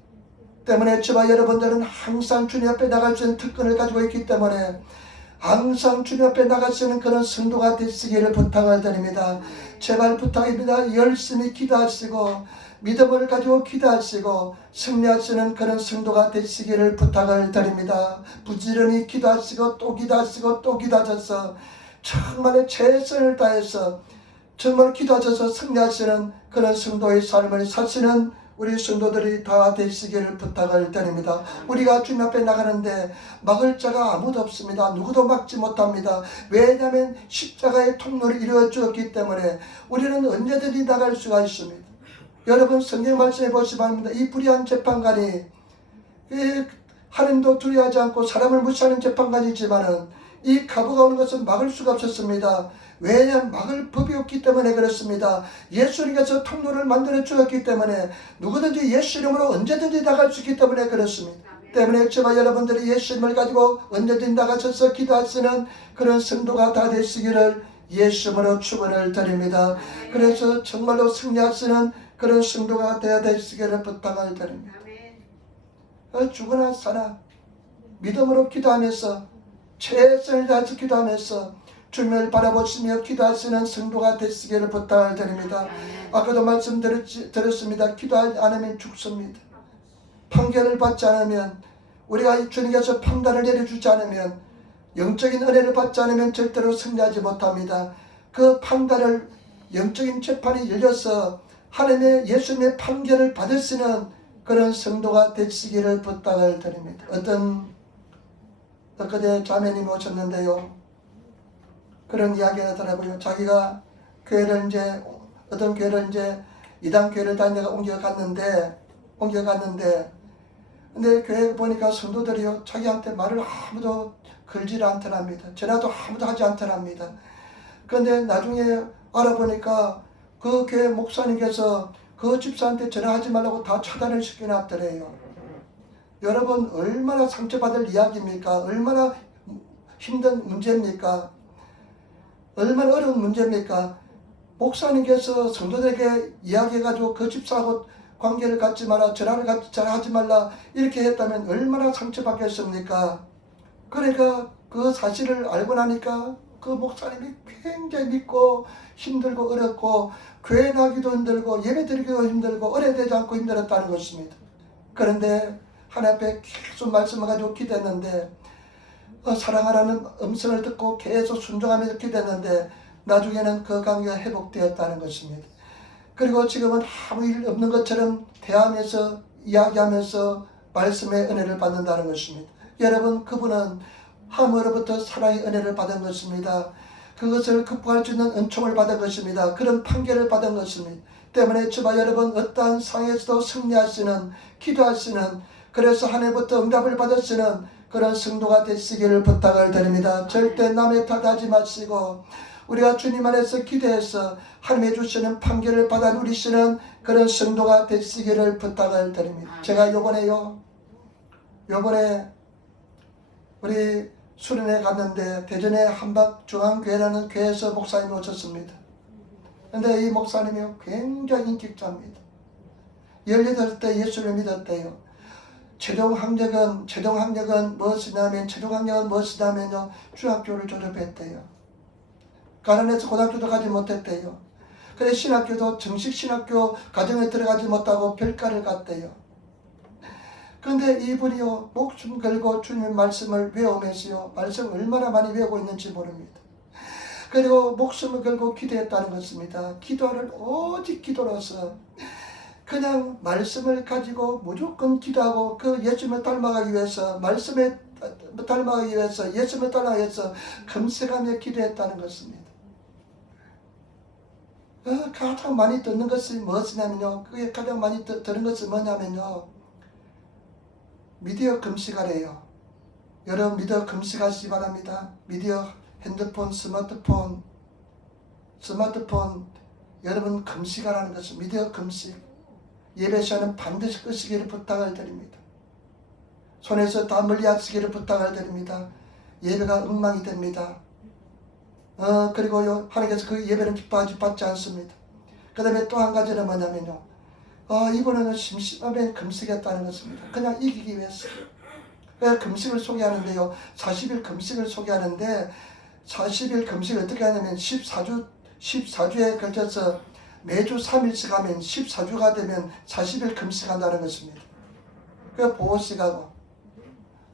때문에 저와 여러분들은 항상 주님 앞에 나갈 수 있는 특권을 가지고 있기 때문에 항상 주님 앞에 나갈 수 있는 그런 성도가 되시기를 부탁을 드립니다. 제발 부탁입니다. 열심히 기도하시고 믿음을 가지고 기도하시고 승리하시는 그런 성도가 되시기를 부탁을 드립니다. 부지런히 기도하시고 또 기도하시고 또 기도하셔서 정말 최선을 다해서 정말 기도하셔서 승리하시는 그런 성도의 삶을 사시는 우리 성도들이 다 되시기를 부탁을 드립니다. 우리가 주님 앞에 나가는데 막을 자가 아무도 없습니다. 누구도 막지 못합니다. 왜냐하면 십자가의 통로를 이루어 주었기 때문에 우리는 언제든지 나갈 수가 있습니다. 여러분 성경 말씀해 보시기 바랍니다. 이 불의한 재판관이 하나님도 두려워하지 않고 사람을 무시하는 재판관이지만은 이 가부가 오는 것은 막을 수가 없었습니다. 왜냐하면 막을 법이 없기 때문에 그렇습니다. 예수님께서 통로를 만들어 주었기 때문에 누구든지 예수 이름으로 언제든지 나갈 수 있기 때문에 그렇습니다. 때문에 저와 여러분들이 예수님을 가지고 언제든지 나가셔서 기도하시는 그런 성도가 다 되시기를 예수님으로 축원을 드립니다. 그래서 정말로 승리하시는 그런 성도가 되어야 되시기를 부탁을 드립니다. 죽으나 사나 믿음으로 기도하면서 최선을 다해서 기도하면서 주님을 바라보시며 기도하시는 성도가 되시기를 부탁을 드립니다. 아까도 말씀드렸습니다. 기도하지 않으면 죽습니다. 판결을 받지 않으면 우리가 주님께서 판단을 내려주지 않으면 영적인 은혜를 받지 않으면 절대로 승리하지 못합니다. 그 판단을 영적인 재판이 열려서 하나님의 예수님의 판결을 받을 수 있는 그런 성도가 되시기를 부탁을 드립니다. 엊그제 자매님이 오셨는데요. 그런 이야기 하더라고요. 자기가 어떤 교회를 이제 이단 교회를 다니다가 옮겨갔는데 근데 교회 보니까 성도들이요, 자기한테 말을 아무도 걸질 않더랍니다. 전화도 아무도 하지 않더랍니다. 그런데 나중에 알아보니까 그 교회 목사님께서 그 집사한테 전화하지 말라고 다 차단을 시켜놨더래요. 여러분, 얼마나 상처받을 이야기입니까? 얼마나 힘든 문제입니까? 얼마나 어려운 문제입니까? 목사님께서 성도들에게 이야기해가지고 그 집사하고 관계를 갖지 마라, 전화하지 말라 이렇게 했다면 얼마나 상처받겠습니까? 그러니까 그 사실을 알고 나니까 그 목사님이 굉장히 믿고 힘들고 어렵고 교회 나기도 힘들고 예배 드리기도 힘들고 오래되지 않고 힘들었다는 것입니다. 그런데 하나님 앞에 계속 말씀을 가지고 기도했는데 사랑하라는 음성을 듣고 계속 순종하면서 기도했는데 나중에는 그 관계가 회복되었다는 것입니다. 그리고 지금은 아무 일 없는 것처럼 대하면서 이야기하면서 말씀의 은혜를 받는다는 것입니다. 여러분, 그분은 하늘로부터 사랑의 은혜를 받은 것입니다. 그것을 극복할 수 있는 은총을 받은 것입니다. 그런 판결을 받은 것입니다. 때문에 저와 여러분 어떠한 상황에서도 승리하시는, 기도하시는, 그래서 하늘부터 응답을 받으시는 그런 성도가 되시기를 부탁을 드립니다. 절대 남의 탓하지 마시고 우리가 주님 안에서 기도해서 하나님의 주시는 판결을 받아 누리시는 그런 성도가 되시기를 부탁을 드립니다. 제가 요번에 우리 수련회 갔는데 대전의 한박중앙교회라는 교회에서 목사님이 오셨습니다. 근데 이 목사님이 굉장히 인격자입니다. 18대 예수를 믿었대요. 최종 학력은 무엇이냐면 중학교를 졸업했대요. 가난해서 고등학교도 가지 못했대요. 그래 신학교도 정식 신학교 과정에 들어가지 못하고 별가를 갔대요. 그런데 이분이요, 목숨 걸고 주님의 말씀을 외우면서요, 말씀을 얼마나 많이 외우고 있는지 모릅니다. 그리고 목숨을 걸고 기도했다는 것입니다. 기도를 오직 기도로서 그냥 말씀을 가지고 무조건 기도하고 그 예수님을 닮아가기 위해서 예수님을 따라가기 위해서 금세가며 기도했다는 것입니다. 가장 많이 듣는 것이 무엇이냐면요, 그게 가장 많이 듣는 것이 뭐냐면요, 미디어 금식하래요. 여러분 미디어 금식하시기 바랍니다. 미디어, 핸드폰, 스마트폰 여러분 금식하라는 것은 미디어 금식. 예배 시간은 반드시 끄시기를 부탁을 드립니다. 손에서 다 멀리하시기를 부탁을 드립니다. 예배가 엉망이 됩니다. 그리고요, 하나님께서 그 예배는 받지 않습니다. 그 다음에 또 한 가지는 뭐냐면요, 이번에는 심심하면 금식했다는 것입니다. 그냥 이기기 위해서. 금식을 소개하는데요, 40일 금식을 소개하는데 40일 금식을 어떻게 하냐면 14주에 걸쳐서 매주 3일씩 하면 14주가 되면 40일 금식한다는 것입니다. 그 보호식하고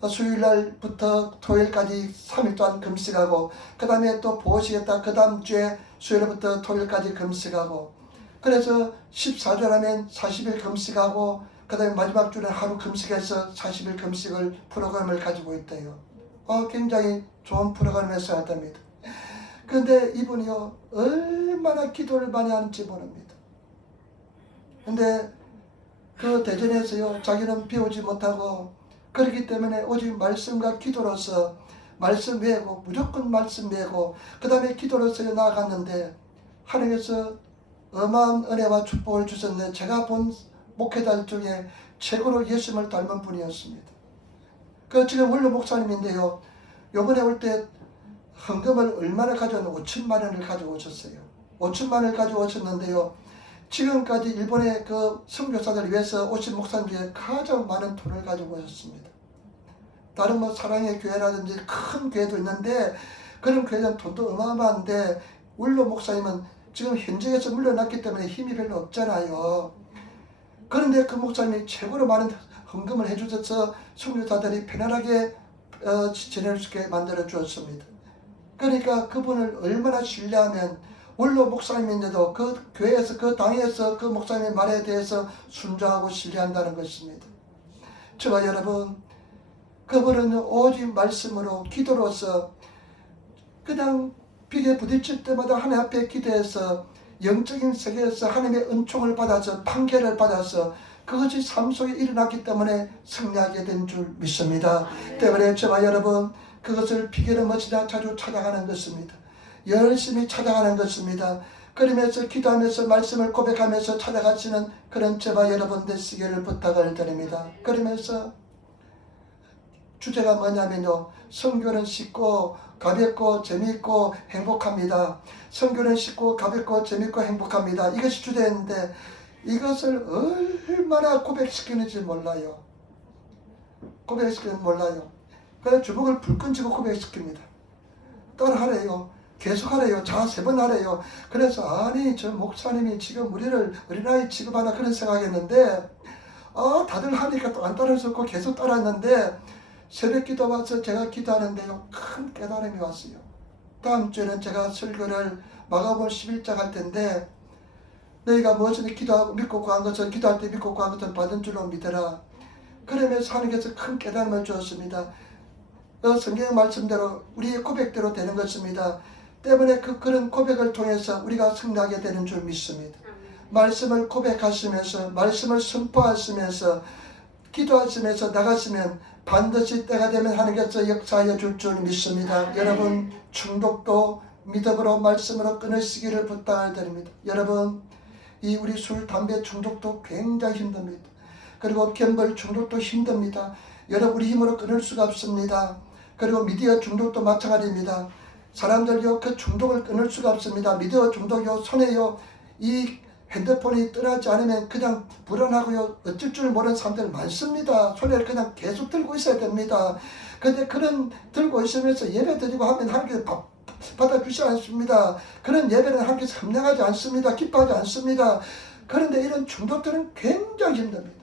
수요일날부터 토요일까지 3일 동안 금식하고 그 다음에 또 보호식했다 그 다음 주에 수요일부터 토요일까지 금식하고 그래서 14주라면 40일 금식하고 그 다음에 마지막 주는 하루 금식해서 40일 금식을 프로그램을 가지고 있대요. 굉장히 좋은 프로그램을 써야 됩니다. 그런데 이분이요, 얼마나 기도를 많이 하는지 모릅니다. 근데 그 대전에서요, 자기는 배우지 못하고 그렇기 때문에 오직 말씀과 기도로서 말씀 외우고 무조건 말씀 외우고 그 다음에 기도로서 나아갔는데 하나님께서 어마어마한 은혜와 축복을 주셨는데 제가 본 목회자 중에 최고로 예수님을 닮은 분이었습니다. 그 지금 원로 목사님인데요, 요번에 올 때 헌금을 얼마나 가져왔는데 5천만 원을 가지고 오셨어요. 5천만 원을 가지고 오셨는데요, 지금까지 일본의 그 선교사들 위해서 오신 목사님 중에 가장 많은 돈을 가지고 오셨습니다. 다른 뭐 사랑의 교회라든지 큰 교회도 있는데 그런 교회는 돈도 어마어마한데 원로 목사님은 지금 현직에서 물러났기 때문에 힘이 별로 없잖아요. 그런데 그 목사님이 최고로 많은 헌금을 해주셔서 선교사들이 편안하게 지낼 수 있게 만들어 주었습니다. 그러니까 그분을 얼마나 신뢰하면 원로 목사님인데도 그 교회에서 그 당에서 그 목사님의 말에 대해서 순종하고 신뢰한다는 것입니다. 저와 여러분, 그분은 오직 말씀으로 기도로서 그냥 벽에 부딪힐 때마다 하나님 앞에 기도해서 영적인 세계에서 하나님의 은총을 받아서 판결을 받아서 그것이 삶 속에 일어났기 때문에 승리하게 된 줄 믿습니다. 때문에 저와 여러분, 그것을 비결을 멋지다 자주 찾아가는 것입니다. 열심히 찾아가는 것입니다. 그러면서 기도하면서 말씀을 고백하면서 찾아가시는 그런 저와 여러분 되시기를 부탁을 드립니다. 그러면서 주제가 뭐냐면요, 선교는 쉽고 가볍고 재미있고 행복합니다. 선교는 쉽고 가볍고 재미있고 행복합니다. 이것이 주제인데 이것을 얼마나 고백시키는지 몰라요. 고백시키는 몰라요. 그래서 주먹을 불끈 쥐고 고백시킵니다. 따라하래요. 계속하래요. 자, 3번 하래요. 그래서 아니 저 목사님이 지금 우리를 어린아이 취급하나 그런 생각했는데 다들 하니까 또 안 따라할 수 없고 계속 따랐는데 새벽 기도 와서 제가 기도하는데요, 큰 깨달음이 왔어요. 다음 주에는 제가 설교를 마가복음 11장 할 텐데 너희가 무엇을 기도하고 믿고 구한 것은 기도할 때 믿고 구한 것은 받은 줄로 믿어라. 그러면서 하나님께서 큰 깨달음을 주었습니다. 성경의 말씀대로 우리의 고백대로 되는 것입니다. 때문에 그런 고백을 통해서 우리가 승리하게 되는 줄 믿습니다. 말씀을 고백하시면서 말씀을 선포하시면서 기도하시면서 나가시면 반드시 때가 되면 하나님께서 역사하여 줄 줄 믿습니다. 여러분, 중독도 믿음으로 말씀으로 끊으시기를 부탁드립니다. 여러분, 이 우리 술, 담배 중독도 굉장히 힘듭니다. 그리고 갬블 중독도 힘듭니다. 여러분, 우리 힘으로 끊을 수가 없습니다. 그리고 미디어 중독도 마찬가지입니다. 사람들요, 그 중독을 끊을 수가 없습니다. 미디어 중독요, 손에요, 이 핸드폰이 떠나지 않으면 그냥 불안하고요, 어쩔 줄 모르는 사람들 많습니다. 손에 그냥 계속 들고 있어야 됩니다. 근데 그런 들고 있으면서 예배 드리고 하면 하나님께서 받아주지 않습니다. 그런 예배는 하나님께서 감당하지 않습니다. 기뻐하지 않습니다. 그런데 이런 중독들은 굉장히 힘듭니다.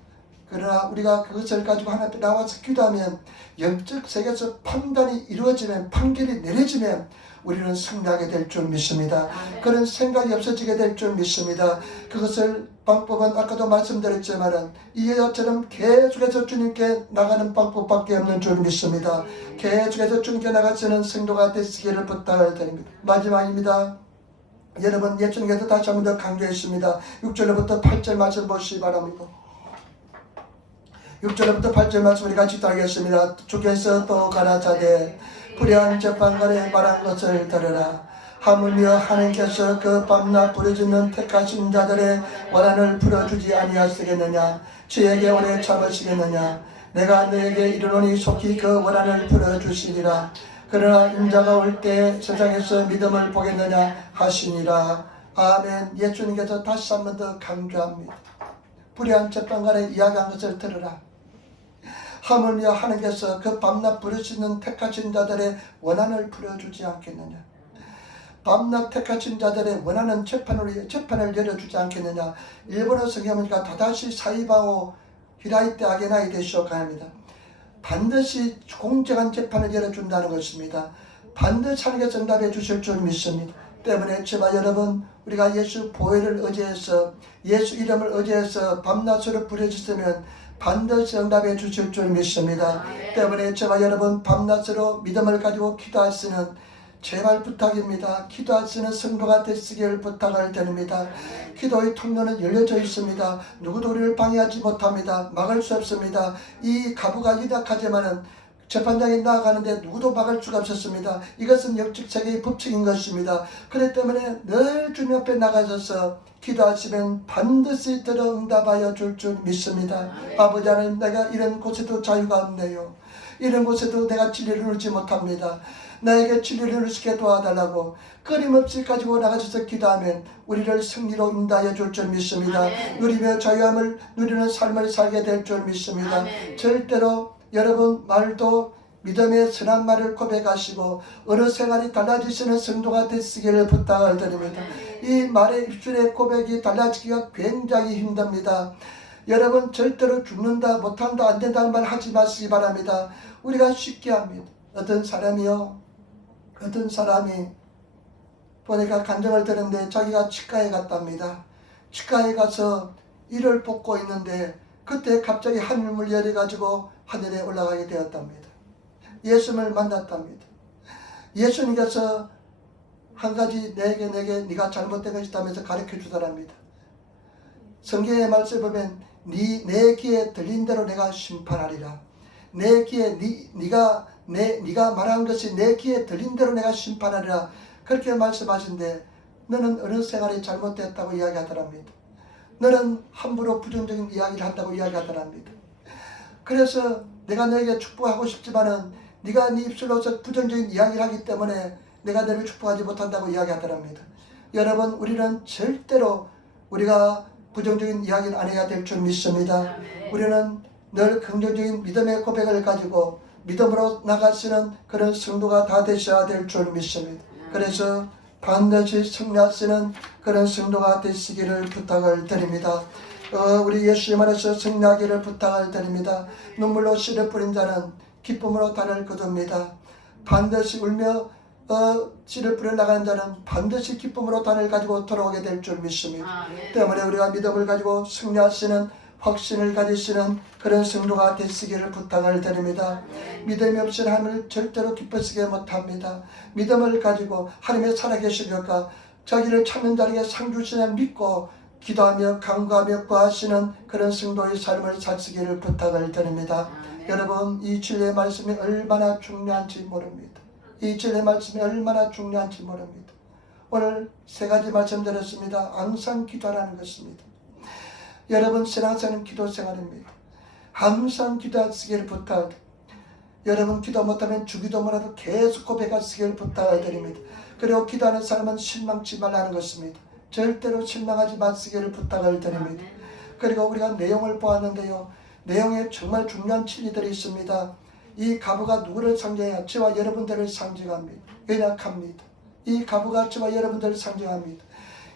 그러나 우리가 그것을 가지고 하나님 앞에 나와서 기도하면 영적 세계에서 판단이 이루어지면, 판결이 내려지면 우리는 승리하게 될 줄 믿습니다. 그런 생각이 없어지게 될 줄 믿습니다. 그것을 방법은 아까도 말씀드렸지만은 이해처럼 계속해서 주님께 나가는 방법밖에 없는 줄 믿습니다. 계속해서 주님께 나가시는 성도가 되시기를 부탁을 드립니다. 마지막입니다. 여러분, 예수님께서 다시 한 번 더 강조했습니다. 6절부터 8절 말씀 보시기 바랍니다. 6절부터 8절 말씀 우리 같이 따르겠습니다. 주께서 또 가라사대 불의한 재판관에 말한 것을 들으라. 하물며 하나님께서 그 밤낮 부르짖는 택하신 자들의 원한을 풀어주지 아니하시겠느냐. 저에게 오래 참으시겠느냐. 내가 너에게 이르노니 속히 그 원한을 풀어주시리라. 그러나 인자가 올 때 세상에서 믿음을 보겠느냐 하시니라. 아멘. 예수님께서 다시 한 번 더 강조합니다. 불의한 재판관에 이야기한 것을 들으라. 하물며 하나님께서 그 밤낮 부르짖는 택하신 자들의 원한을 풀어주지 않겠느냐. 밤낮 택하신 자들의 원하는 재판을 열어주지 않겠느냐. 일본어 성경이니까 다다시 사이바오 히라이테 아게나이 되시오가 합니다. 반드시 공정한 재판을 열어준다는 것입니다. 반드시 하나님께서 응답해 주실 줄 믿습니다. 때문에 저와 여러분, 우리가 예수 보혈을 의지해서 예수 이름을 의지해서 밤낮으로 부르짖으면 반드시 응답해 주실 줄 믿습니다. 때문에 저와 여러분, 밤낮으로 믿음을 가지고 기도하시는 제발 부탁입니다. 기도하시는 성도가 되시길 부탁을 드립니다. 기도의 통로는 열려져 있습니다. 누구도 우리를 방해하지 못합니다. 막을 수 없습니다. 이 가부가 연약하지만은 재판장에 나아가는데 누구도 막을 수가 없었습니다. 이것은 역직세계의 법칙인 것입니다. 그렇기 때문에 늘 주님 앞에 나가셔서 기도하시면 반드시 들어 응답하여 줄 줄 믿습니다. 아버지 하나님, 내가 이런 곳에도 자유가 없네요. 이런 곳에도 내가 진리를 누리지 못합니다. 나에게 진리를 누릴 수 있게 도와달라고 끊임없이 가지고 나가셔서 기도하면 우리를 승리로 인도하여 줄 줄 믿습니다. 누리며 자유함을 누리는 삶을 살게 될 줄 믿습니다. 절대로 여러분 말도 믿음의 선한 말을 고백하시고 어느 생활이 달라지시는 성도가 되시기를 부탁을 드립니다. 이 말의 입술의 고백이 달라지기가 굉장히 힘듭니다. 여러분 절대로 죽는다, 못한다, 안된다는 말 하지 마시기 바랍니다. 우리가 쉽게 합니다. 어떤 사람이 보니까 간증을 들었는데 자기가 치과에 갔답니다. 치과에 가서 이를 뽑고 있는데 그때 갑자기 하늘문이 열려가지고 하늘에 올라가게 되었답니다. 예수님을 만났답니다. 예수님께서 한 가지 내게 네가 잘못된 것이 있다면서 가르쳐 주더랍니다. 성경의 말씀을 보면 내 귀에 들린 대로 내가 심판하리라. 내 귀에 네가 말한 것이 내 귀에 들린 대로 내가 심판하리라. 그렇게 말씀하신데 너는 어느 생활이 잘못됐다고 이야기하더랍니다. 너는 함부로 부정적인 이야기를 한다고 이야기하더랍니다. 그래서 내가 너에게 축복하고 싶지만은 네가 네 입술로서 부정적인 이야기를 하기 때문에 내가 너를 축복하지 못한다고 이야기하더랍니다. 여러분, 우리는 절대로 우리가 부정적인 이야기는 안 해야 될 줄 믿습니다. 우리는 늘 긍정적인 믿음의 고백을 가지고 믿음으로 나가시는 그런 성도가 다 되셔야 될 줄 믿습니다. 그래서 반드시 승리하시는 그런 성도가 되시기를 부탁을 드립니다. 우리 예수님 안에서 승리하기를 부탁을 드립니다. 눈물로 씨를 뿌린 자는 기쁨으로 단을 거둡니다. 반드시 울며 씨를 뿌려나가는 자는 반드시 기쁨으로 단을 가지고 돌아오게 될 줄 믿습니다. 때문에 우리가 믿음을 가지고 승리하시는 확신을 가지시는 그런 성도가 되시기를 부탁을 드립니다. 믿음이 없이는 하나님을 절대로 기쁘시게 못합니다. 믿음을 가지고 하나님의 살아계신 것과 자기를 찾는 자에게 상 주시는 믿고 기도하며 간구하며 구하시는 그런 성도의 삶을 사시기를 부탁을 드립니다. 여러분, 이 진리의 말씀이 얼마나 중요한지 모릅니다. 이 진리의 말씀이 얼마나 중요한지 모릅니다. 오늘 세 가지 말씀드렸습니다. 항상 기도하라는 것입니다. 여러분, 신앙생활은 기도 생활입니다. 항상 기도하시기를 부탁. 여러분, 기도 못하면 주기도문이라도 계속 고백하시기를 부탁을 드립니다. 그리고 기도하는 사람은 실망치 말라는 것입니다. 절대로 실망하지 마시기를 부탁을 드립니다. 그리고 우리가 내용을 보았는데요, 내용에 정말 중요한 진리들이 있습니다. 이 가부가 누구를 상징해야? 저와 여러분들을 상징합니다. 연약합니다. 이 가부가 저와 여러분들을 상징합니다.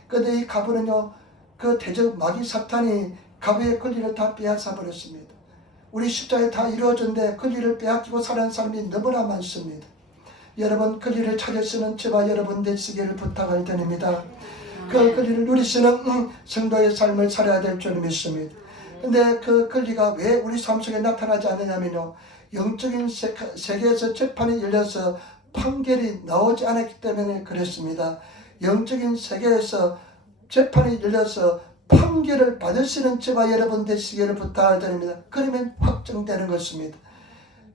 그런데 이 가부는요, 그 대적 마귀 사탄이 가부의 권리를 다 빼앗아 버렸습니다. 우리 십자가에 다 이루어졌는데 권리를 빼앗기고 사는 사람이 너무나 많습니다. 여러분, 권리를 찾으시는 저와 여러분 되시기를 부탁을 드립니다. 그 권리를 누리시는 성도의 삶을 살아야 될 줄 믿습니다. 근데 그 권리가 왜 우리 삶 속에 나타나지 않느냐면요, 영적인 세계에서 재판이 열려서 판결이 나오지 않았기 때문에 그랬습니다. 영적인 세계에서 재판이 열려서 판결을 받으시는 저와 여러분 되시기를 부탁을 드립니다. 그러면 확정되는 것입니다.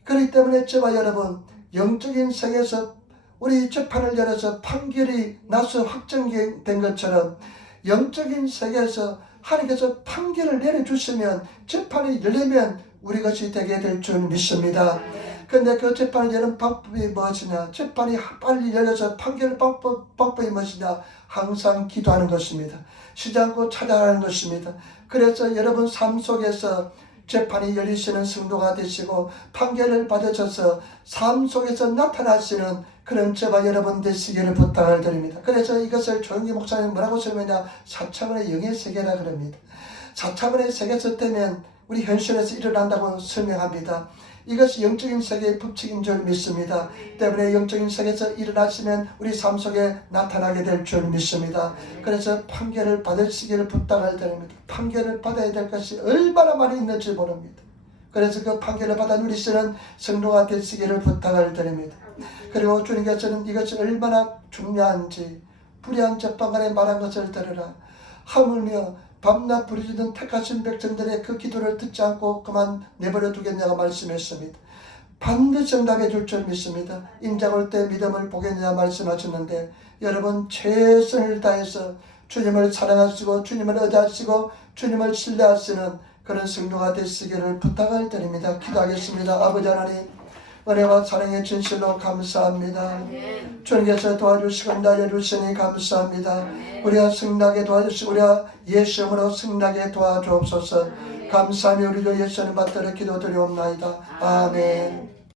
그렇기 때문에 저와 여러분, 영적인 세계에서 우리 재판을 열어서 판결이 나서 확정된 것처럼 영적인 세계에서 하나님께서 판결을 내려주시면 재판이 열리면 우리 것이 되게 될 줄 믿습니다. 그런데 그 재판을 여는 방법이 무엇이냐? 재판이 빨리 열려서 판결 방법이 무엇이냐? 항상 기도하는 것입니다. 쉬지 않고 찾아가는 것입니다. 그래서 여러분 삶 속에서 재판이 열리시는 성도가 되시고 판결을 받으셔서 삶 속에서 나타나시는 그런 저와 여러분 되시기를 부탁을 드립니다. 그래서 이것을 조영기 목사님 뭐라고 설명하냐? 4차원의 영의 세계라 그럽니다. 4차원의 세계에서 되면 우리 현실에서 일어난다고 설명합니다. 이것이 영적인 세계의 법칙인 줄 믿습니다. 때문에 영적인 세계에서 일어나시면 우리 삶 속에 나타나게 될 줄 믿습니다. 그래서 판결을 받으시기를 부탁을 드립니다. 판결을 받아야 될 것이 얼마나 많이 있는지 모릅니다. 그래서 그 판결을 받아 누리시는 성도가 되시기를 부탁을 드립니다. 그리고 주님께서는 이것이 얼마나 중요한지 불의한 재판관에 말한 것을 들으라. 하물며 밤낮 부르짖는 택하신 백성들의 그 기도를 듣지 않고 그만 내버려 두겠냐고 말씀했습니다. 반드시 응답해 줄 줄 믿습니다. 인자 올 때 믿음을 보겠냐 말씀하셨는데 여러분 최선을 다해서 주님을 사랑하시고 주님을 의지하시고 주님을 신뢰하시는 그런 성도가 되시기를 부탁을 드립니다. 기도하겠습니다. 아버지 하나님, 은혜와 사랑의 진실로 감사합니다. 주님께서 도와주시고 날려주시니 감사합니다. 우리가 승리하게 도와주시고 우리가 예수님으로 승리하게 도와주옵소서. 감사하며 우리 주 예수님 받들어 기도드리옵나이다. 아멘.